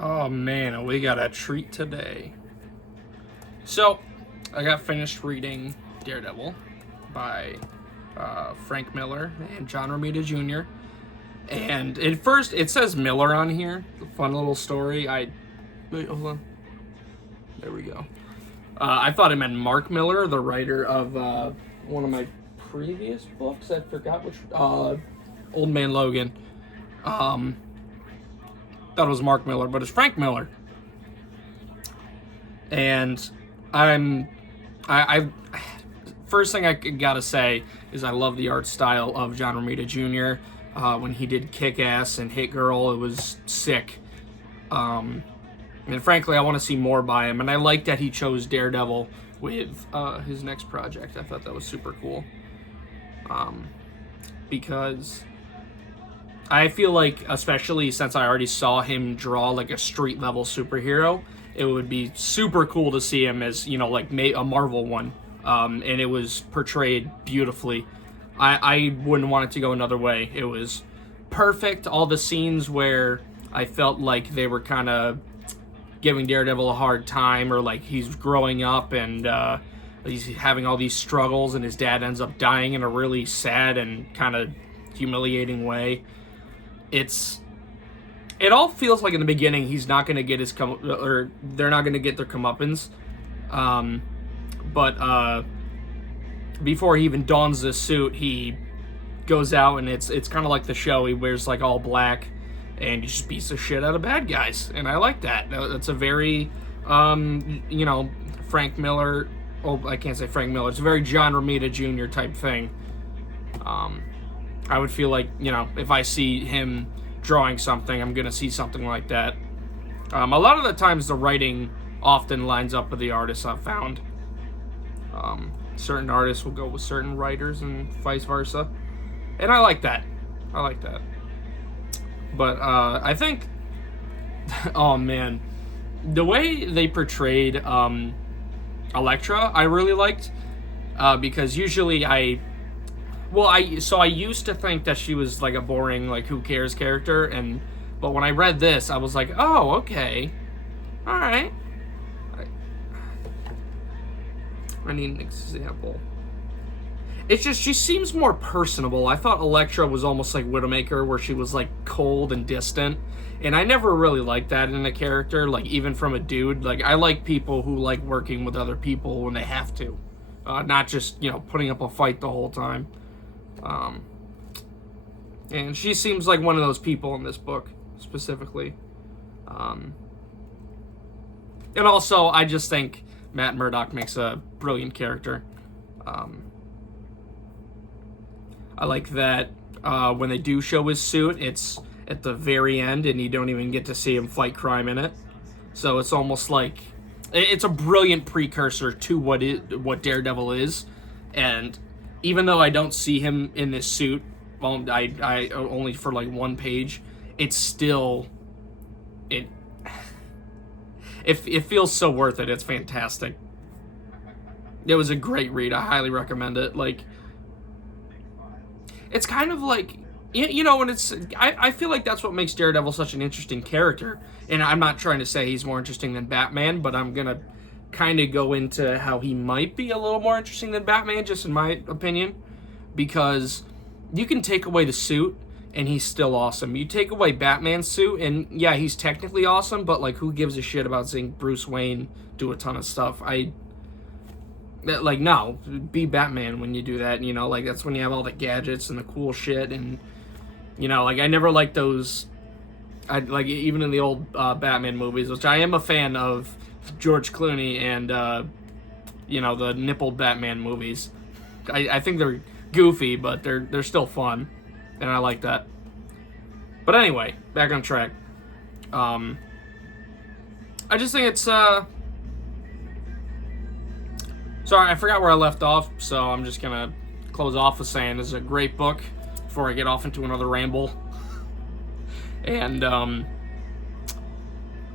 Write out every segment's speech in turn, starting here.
Oh man, we got a treat today. So, I got finished reading Daredevil by Frank Miller and John Romita Jr. And at first, it says Miller on here. Fun little story. Wait, hold on. There we go. I thought it meant Mark Miller, the writer of one of my previous books. I forgot which. Old Man Logan. Thought it was Mark Miller, but it's Frank Miller. And I first thing I gotta say is I love the art style of John Romita Jr. When he did Kick-Ass and Hit Girl, it was sick. And frankly, I want to see more by him. And I like that he chose Daredevil with his next project. I thought that was super cool. Because I feel like, especially since I already saw him draw like a street level superhero, it would be super cool to see him as, like a Marvel one. And it was portrayed beautifully. I wouldn't want it to go another way. It was perfect. All the scenes where I felt like they were kind of giving Daredevil a hard time, or like he's growing up and he's having all these struggles and his dad ends up dying in a really sad and kind of humiliating way. It all feels like in the beginning he's not going to get his or they're not going to get their comeuppance. But before he even dons this suit, he goes out and it's kind of like the show. He wears like all black and he just beats the shit out of bad guys, and I like that. That's a very Frank Miller. Oh, I can't say Frank Miller. It's a very John Romita Jr. type thing. I would feel like, if I see him drawing something, I'm going to see something like that. A lot of the times the writing often lines up with the artists I've found. Certain artists will go with certain writers and vice versa. And I like that. But I think, oh man, the way they portrayed Elektra, I really liked. Because usually I used to think that she was like a boring, like, who cares character, but when I read this, I was like, oh, okay, all right. I need an example. It's just, she seems more personable. I thought Elektra was almost like Widowmaker, where she was like cold and distant, and I never really liked that in a character, like even from a dude. Like, I like people who like working with other people when they have to, not just putting up a fight the whole time. And she seems like one of those people in this book, specifically. And also, I just think Matt Murdock makes a brilliant character. I like that when they do show his suit, it's at the very end, and you don't even get to see him fight crime in it. So it's almost like it's a brilliant precursor to what Daredevil is. And even though I don't see him in this suit, well, I only for like one page, it's still it feels so worth it. It's fantastic. It was a great read. I highly recommend it. Like, it's kind of like, when it's, I feel like that's what makes Daredevil such an interesting character. And I'm not trying to say he's more interesting than Batman, but I'm gonna kind of go into how he might be a little more interesting than Batman, just in my opinion, because you can take away the suit and he's still awesome. You take away Batman's suit and yeah, he's technically awesome, but like, who gives a shit about seeing Bruce Wayne do a ton of stuff? No, be Batman when you do that, like, that's when you have all the gadgets and the cool shit, and like, I never liked those, even in the old Batman movies, which I am a fan of George Clooney and the nippled Batman movies. I think they're goofy, but they're still fun, and I like that. But anyway, back on track. I just think it's sorry, I forgot where I left off, so I'm just gonna close off with saying this is a great book before I get off into another ramble. And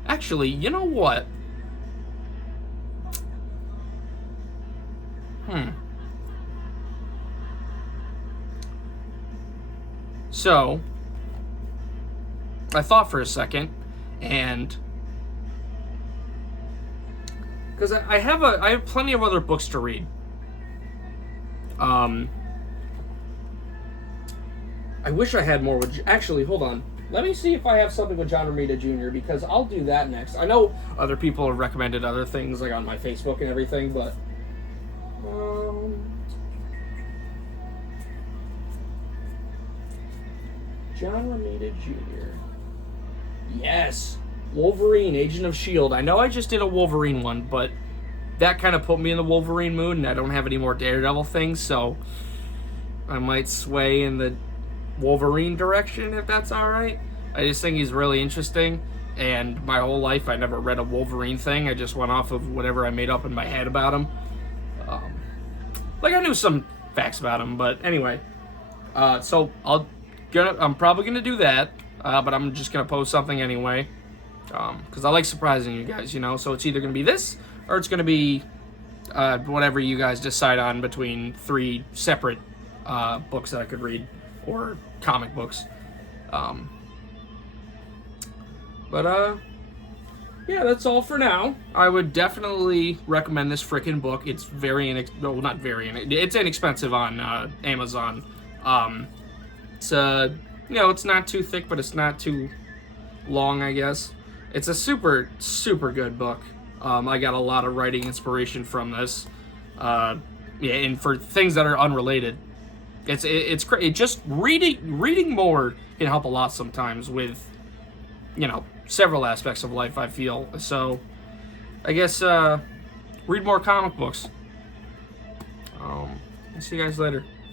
actually, you know what? So I thought for a second, and because I have plenty of other books to read. I wish I had more with... Actually, hold on. Let me see if I have something with John Romita Jr., because I'll do that next. I know other people have recommended other things, like on my Facebook and everything, but... John Romita Jr. Yes! Wolverine, Agent of S.H.I.E.L.D. I know I just did a Wolverine one, but that kind of put me in the Wolverine mood, and I don't have any more Daredevil things, so I might sway in the Wolverine direction, if that's alright. I just think he's really interesting, and my whole life I never read a Wolverine thing. I just went off of whatever I made up in my head about him. Like, I knew some facts about him, but anyway. So I'm probably gonna do that, but I'm just gonna post something anyway, because I like surprising you guys, you know. So it's either gonna be this, or it's gonna be whatever you guys decide on between 3 separate books that I could read, or comic books. Yeah, that's all for now. I would definitely recommend this frickin' book. It's it's inexpensive on Amazon. It's it's not too thick, but it's not too long, I guess. It's a super, super good book. I got a lot of writing inspiration from this. And for things that are unrelated. It's great. Just reading more can help a lot sometimes with, several aspects of life, I feel. So, I guess, read more comic books. See you guys later.